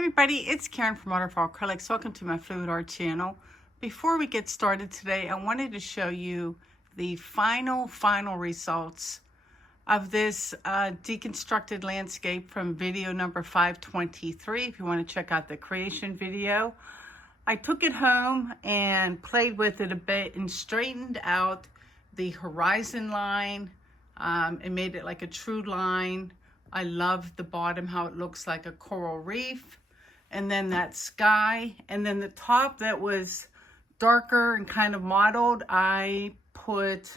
everybody, it's Karen from Waterfall Acrylics. Welcome to my Fluid Art channel. Before we get started today, I wanted to show you the final results of this deconstructed landscape from video number 523. If you want to check out the creation video, I took it home and played with it a bit and straightened out the horizon line and made it like a true line. I love the bottom, how it looks like a coral reef, and then that sky, and then the top that was darker and kind of mottled, I put,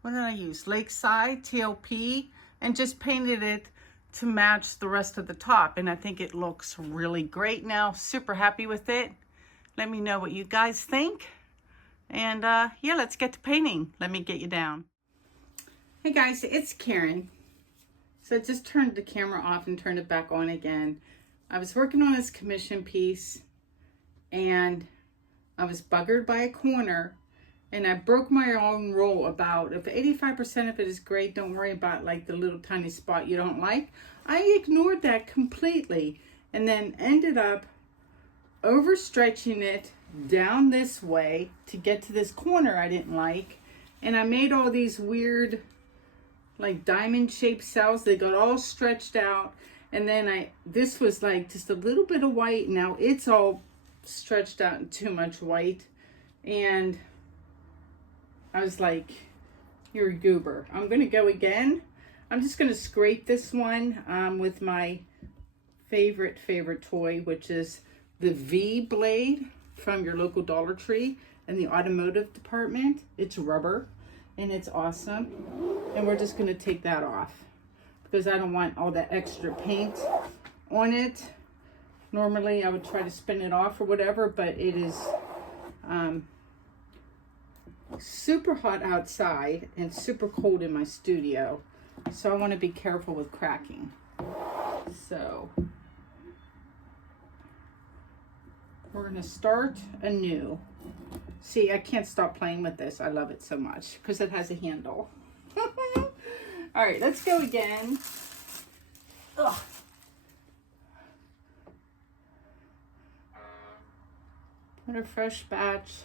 what did I use? Lakeside TLP, and just painted it to match the rest of the top, and I think it looks really great now. Super happy with it. Let me know what you guys think, and yeah, let's get to painting. Let me get you down. Hey guys, it's Karen. So I just turned the camera off and turned it back on again. I was working on this commission piece and I was buggered by a corner and I broke my own rule about if 85% of it is great, don't worry about like the little tiny spot you don't like. I ignored that completely and then ended up overstretching it down this way to get to this corner I didn't like. And I made all these weird like diamond shaped cells. They got all stretched out, and then this was like just a little bit of white. Now it's all stretched out and too much white, and I was like, you're a goober. I'm gonna go again. I'm just gonna scrape this one with my favorite toy, which is the V blade from your local Dollar Tree in the automotive department. It's rubber and it's awesome. And we're just gonna take that off because I don't want all that extra paint on it. Normally I would try to spin it off or whatever, but it is super hot outside and super cold in my studio. So I wanna be careful with cracking. So we're gonna start anew. See, I can't stop playing with this. I love it so much because it has a handle. All right, let's go again. Ugh. Put a fresh batch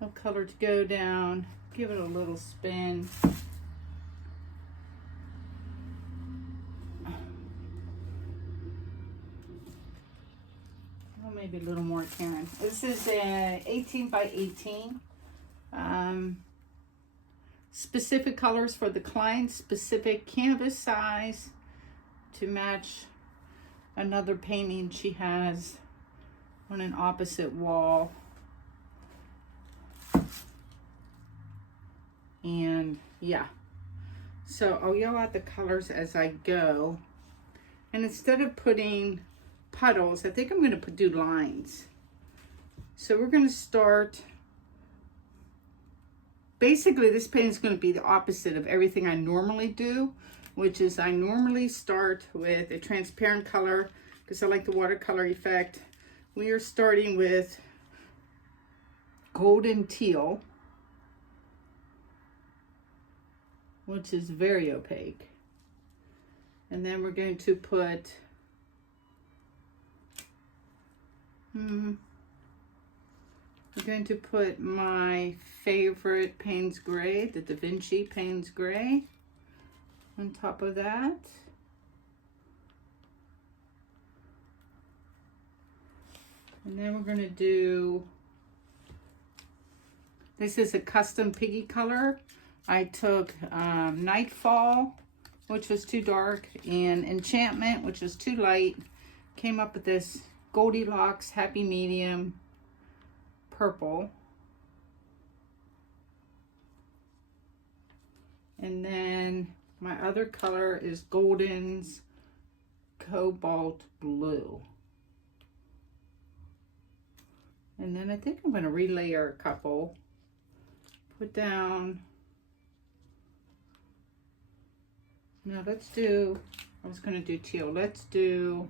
of color to go down. Give it a little spin. Oh, maybe a little more, Karen. This is a 18 by 18. Specific colors for the client, specific canvas size to match another painting she has on an opposite wall. And yeah, so I'll yell out the colors as I go. And instead of putting puddles, I think I'm going to do lines. So we're going to start. Basically, this paint is going to be the opposite of everything I normally do, which is I normally start with a transparent color because I like the watercolor effect. We are starting with golden teal, which is very opaque. And then we're going to put I'm going to put my favorite Payne's Gray, the Da Vinci Payne's Gray, on top of that. And then we're going to do, this is a custom piggy color. I took Nightfall, which was too dark, and Enchantment, which was too light. Came up with this Goldilocks Happy Medium purple. And then my other color is Golden's Cobalt Blue. And then I think I'm going to relayer a couple. Put down, now let's do, I was going to do teal. Let's do,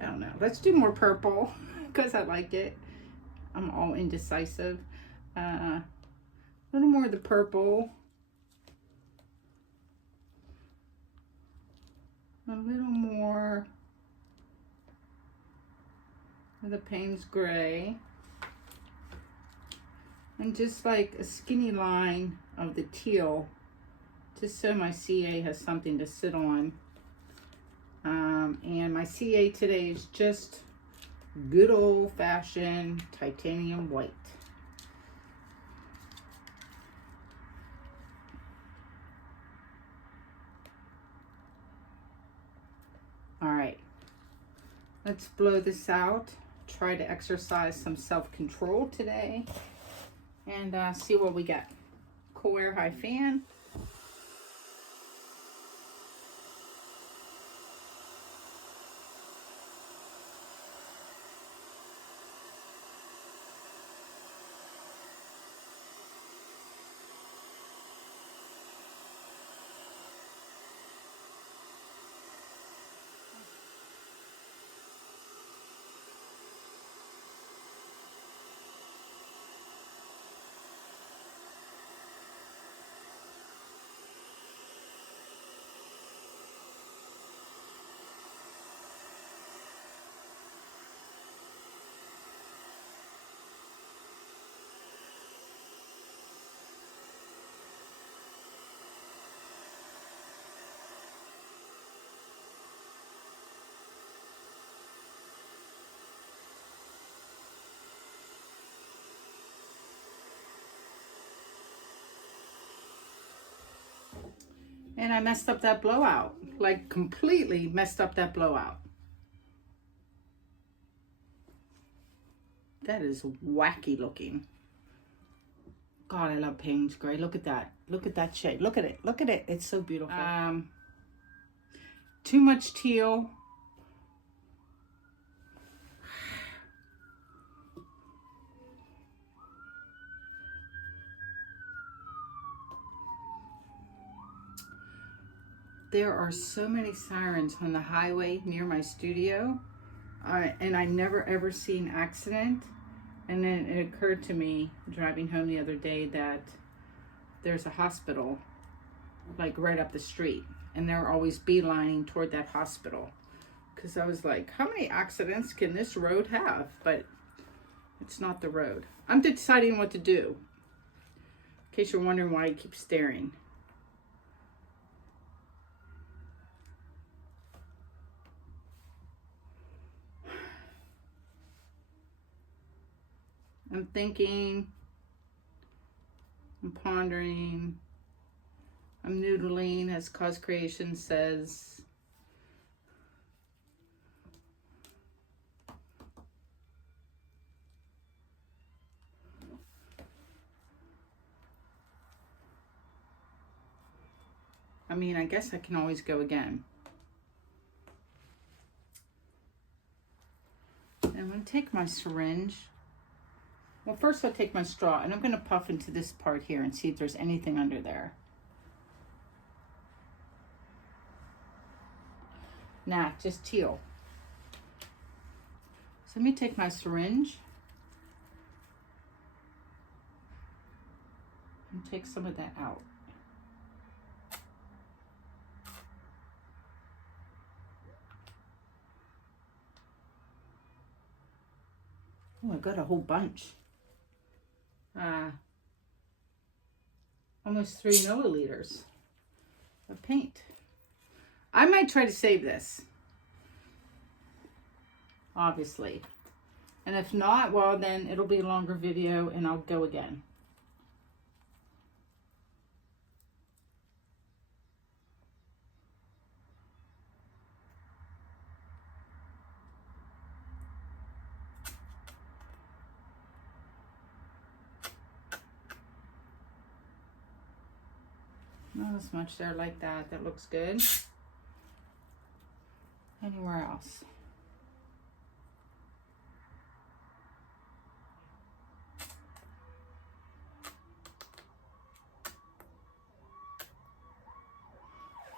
I don't know, let's do more purple because I like it. I'm all indecisive. A little more of the purple. A little more The Payne's gray. And just like a skinny line of the teal, just so my CA has something to sit on. And my CA today is just good old-fashioned titanium white. All right, let's blow this out. Try to exercise some self-control today and see what we get. Cool air high fan. And I messed up that blowout, like completely messed up that blowout. That is wacky looking. God, I love Payne's gray. Look at that. Look at that shade. Look at it. Look at it. It's so beautiful. Too much teal. There are so many sirens on the highway near my studio, and I never ever see an accident. And then it occurred to me driving home the other day that there's a hospital like right up the street, and they're always beelining toward that hospital. Because I was like, how many accidents can this road have? But it's not the road. I'm deciding what to do. In case you're wondering why I keep staring. I'm thinking, I'm pondering, I'm noodling, as Cause Creation says. I mean, I guess I can always go again. And I'm going to take my syringe. Well, first I'll take my straw, and I'm going to puff into this part here and see if there's anything under there. Nah, just teal. So let me take my syringe and take some of that out. Oh, I got a whole bunch. Almost 3 milliliters of paint. I might try to save this, obviously. And if not, well, then it'll be a longer video and I'll go again. Not as much there like that. That looks good. Anywhere else?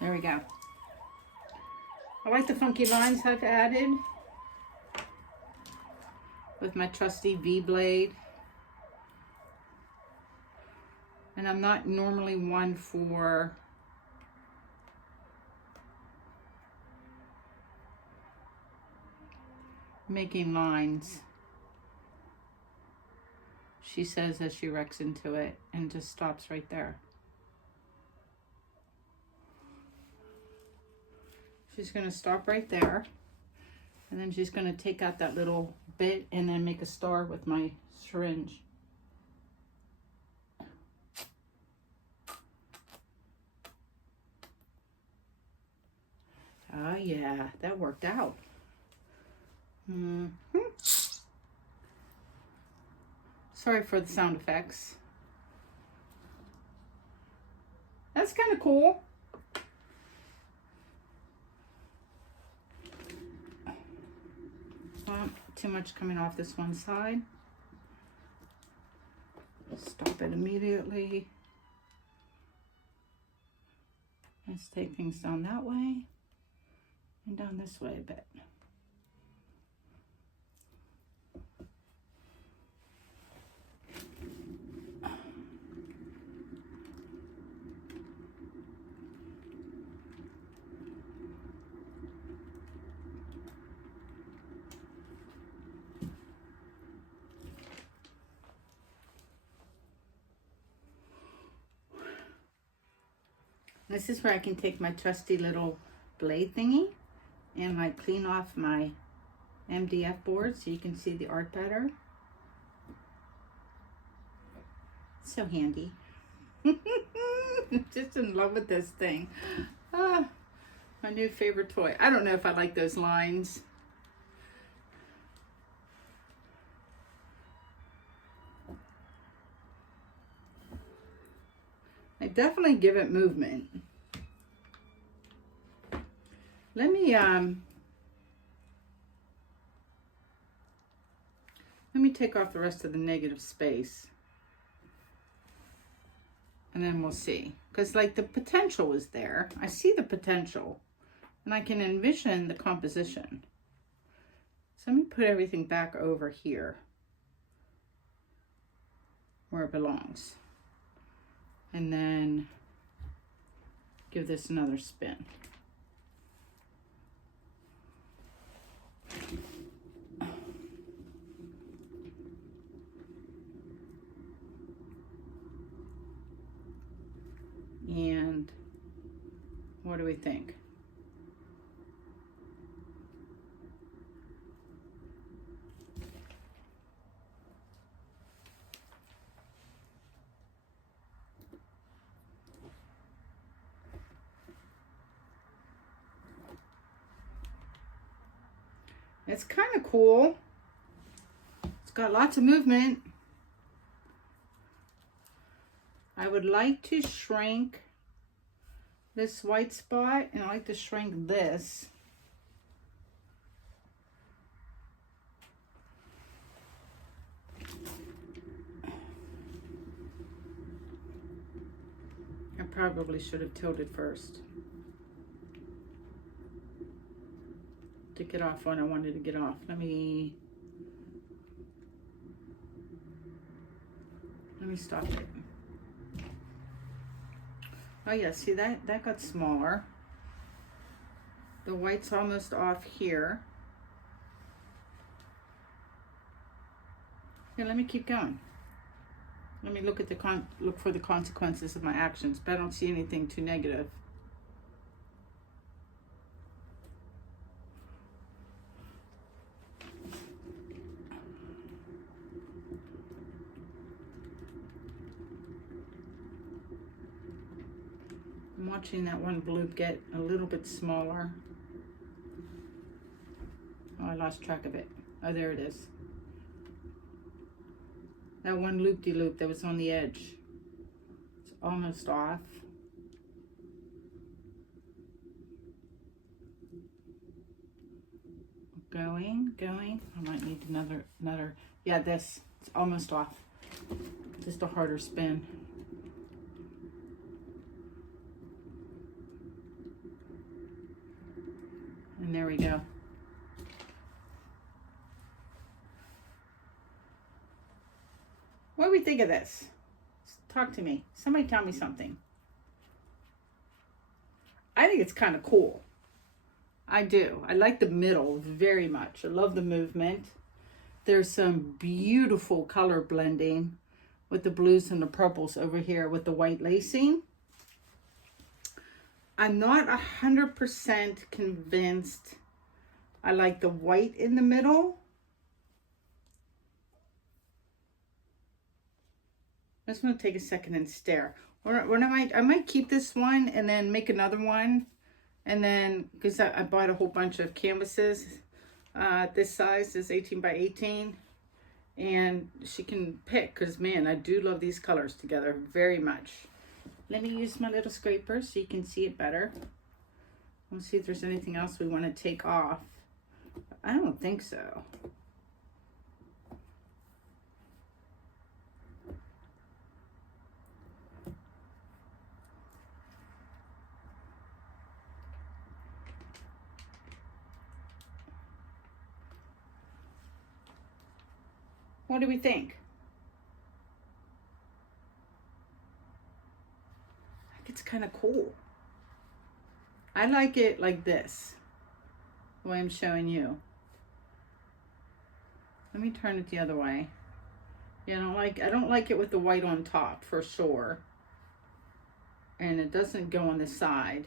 There we go. I like the funky lines I've added with my trusty V blade. And I'm not normally one for making lines, she says, as she wrecks into it, and just stops right there. She's going to stop right there, and then she's going to take out that little bit and then make a star with my syringe. Oh yeah, that worked out. Sorry for the sound effects. That's kind of cool. Too much coming off this one side. Stop it immediately. Let's take things down that way and down this way a bit. This is where I can take my trusty little blade thingy and like clean off my MDF board so you can see the art better. So handy. Just in love with this thing. Ah, my new favorite toy. I don't know if I like those lines. I definitely give it movement. Let me take off the rest of the negative space, and then we'll see. Because like the potential is there. I see the potential, and I can envision the composition. So let me put everything back over here where it belongs. And then give this another spin. And what do we think? It's kind of cool. It's got lots of movement. I would like to shrink this white spot, and I like to shrink this. I probably should have tilted first to get off what I wanted to get off. Let me stop it. Oh yeah, see that got smaller. The white's almost off here. Yeah, let me keep going. Let me look at look for the consequences of my actions, but I don't see anything too negative. I'm watching that one bloop get a little bit smaller. Oh, I lost track of it. Oh, there it is. That one loop-de-loop that was on the edge. It's almost off. Going. I might need another. Yeah, this. It's almost off. Just a harder spin. And there we go. What do we think of this? Talk to me. Somebody tell me something. I think it's kind of cool. I do. I like the middle very much. I love the movement. There's some beautiful color blending with the blues and the purples over here with the white lacing. I'm not 100% convinced I like the white in the middle. I just want to take a second and stare. I might keep this one and then make another one. And then, because I bought a whole bunch of canvases. This size is 18 by 18. And she can pick, because man, I do love these colors together very much. Let me use my little scraper so you can see it better. Let's see if there's anything else we want to take off. I don't think so. What do we think? I think it's kind of cool. I like it like this, the way I'm showing you. Let me turn it the other way. Yeah, I don't like it with the white on top for sure. And it doesn't go on the side.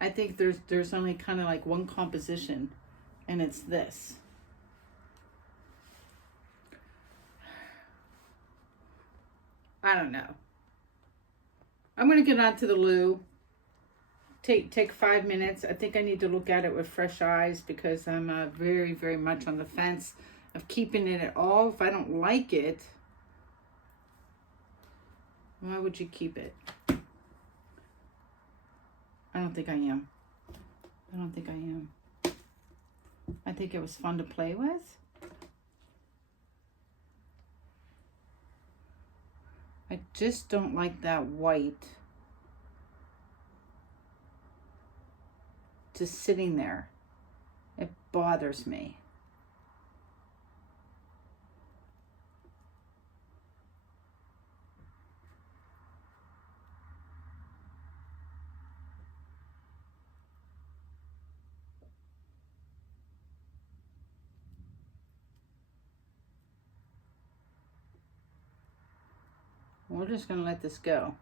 I think there's only kind of like one composition, and it's this. I don't know. I'm gonna get on to the Lowe. Take 5 minutes. I think I need to look at it with fresh eyes because I'm very, very much on the fence of keeping it at all. If I don't like it, why would you keep it? I don't think I am. I don't think I am. I think it was fun to play with. I just don't like that white just sitting there. It bothers me. We're just going to let this go.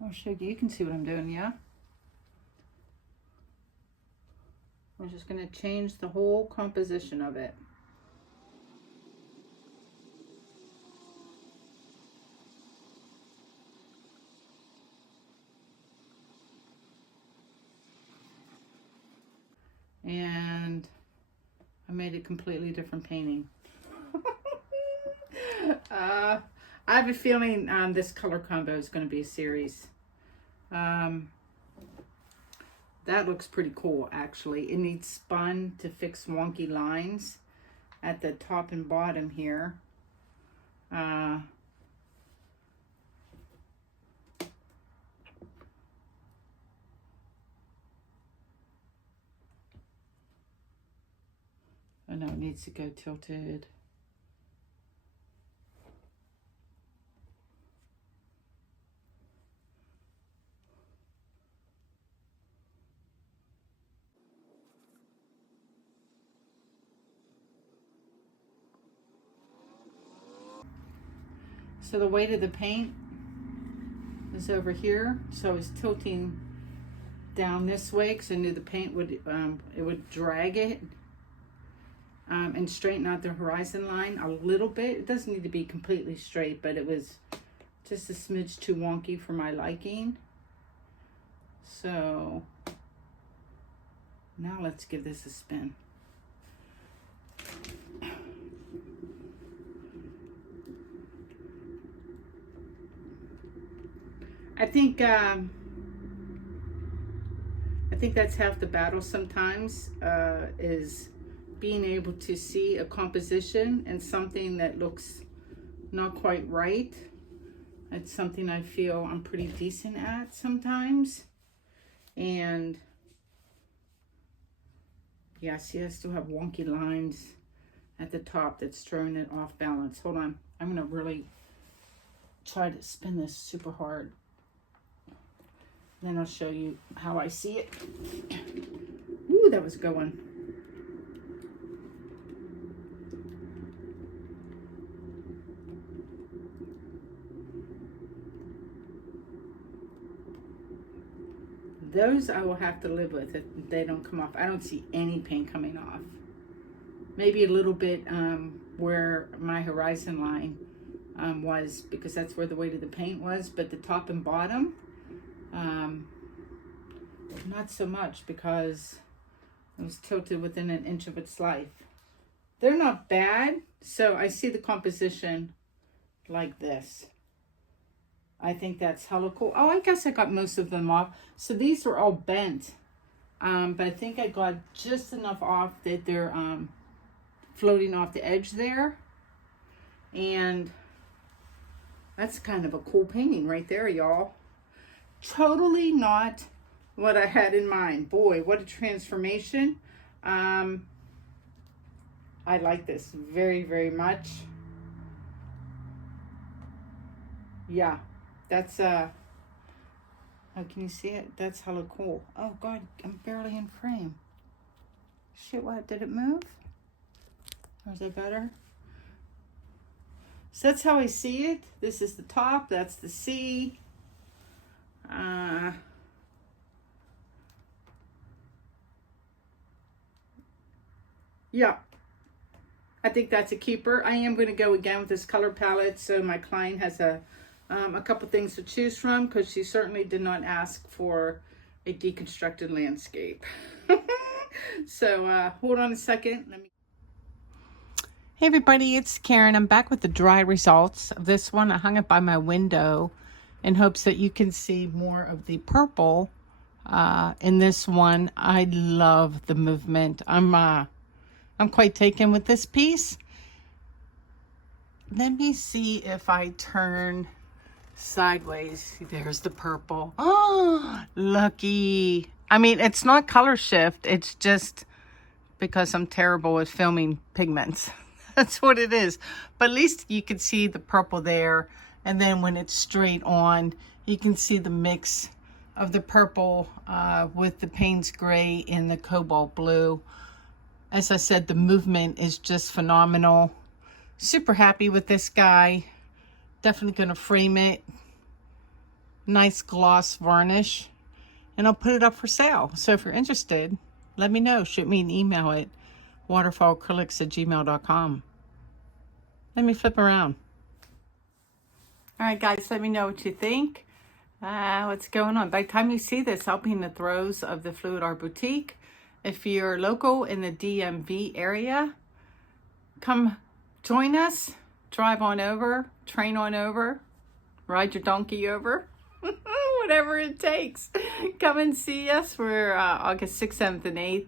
I'll show you. You can see what I'm doing, yeah? We're just going to change the whole composition of it. And I made a completely different painting. I have a feeling this color combo is going to be a series. That looks pretty cool, actually. It needs spun to fix wonky lines at the top and bottom here. I know it needs to go tilted. So the weight of the paint is over here. So I was tilting down this way because I knew the paint would, it would drag it. And straighten out the horizon line a little bit. It doesn't need to be completely straight, but it was just a smidge too wonky for my liking. So now let's give this a spin. I think that's half the battle sometimes, is being able to see a composition and something that looks not quite right. It's something I feel I'm pretty decent at sometimes. And Yeah, see, I still have wonky lines at the top that's throwing it off balance. Hold on. I'm going to really try to spin this super hard. Then I'll show you how I see it. Ooh, that was a good one. Those I will have to live with if they don't come off. I don't see any paint coming off. Maybe a little bit where my horizon line was, because that's where the weight of the paint was, but the top and bottom, not so much, because it was tilted within an inch of its life. They're not bad, so I see the composition like this. I think that's hella cool. Oh, I guess I got most of them off. So these are all bent, but I think I got just enough off that they're floating off the edge there. And that's kind of a cool painting right there, y'all. Totally not what I had in mind. Boy, what a transformation. I like this very, very much. Yeah, that's oh, can you see it? That's hella cool. Oh God, I'm barely in frame. Shit, what, did it move? Or is it better? So that's how I see it. This is the top, that's the C. Yeah, I think that's a keeper. I am going to go again with this color palette, so my client has a couple things to choose from, because she certainly did not ask for a deconstructed landscape. So hold on a second. Hey everybody, it's Karen. I'm back with the dry results of this one. I hung it by my window in hopes that you can see more of the purple in this one. I love the movement. I'm quite taken with this piece. Let me see if I turn sideways. There's the purple. Oh, lucky. I mean, it's not color shift. It's just because I'm terrible with filming pigments. That's what it is. But at least you can see the purple there. And then when it's straight on, you can see the mix of the purple with the Payne's gray and the cobalt blue. As I said, the movement is just phenomenal. Super happy with this guy. Definitely going to frame it. Nice gloss varnish. And I'll put it up for sale. So if you're interested, let me know. Shoot me an email at waterfallacrylics@gmail.com. Let me flip around. All right, guys, let me know what you think. What's going on? By the time you see this, I'll be in the throes of the Fluid Art Boutique. If you're local in the DMV area, come join us. Drive on over, train on over, ride your donkey over, whatever it takes. Come and see us. We're August 6th, 7th, and 8th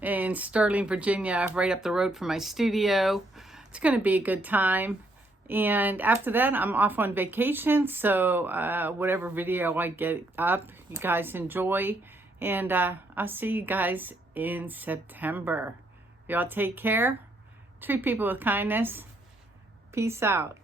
in Sterling, Virginia, right up the road from my studio. It's going to be a good time. And after that, I'm off on vacation. So whatever video I get up, you guys enjoy. And I'll see you guys in September. Y'all take care. Treat people with kindness. Peace out.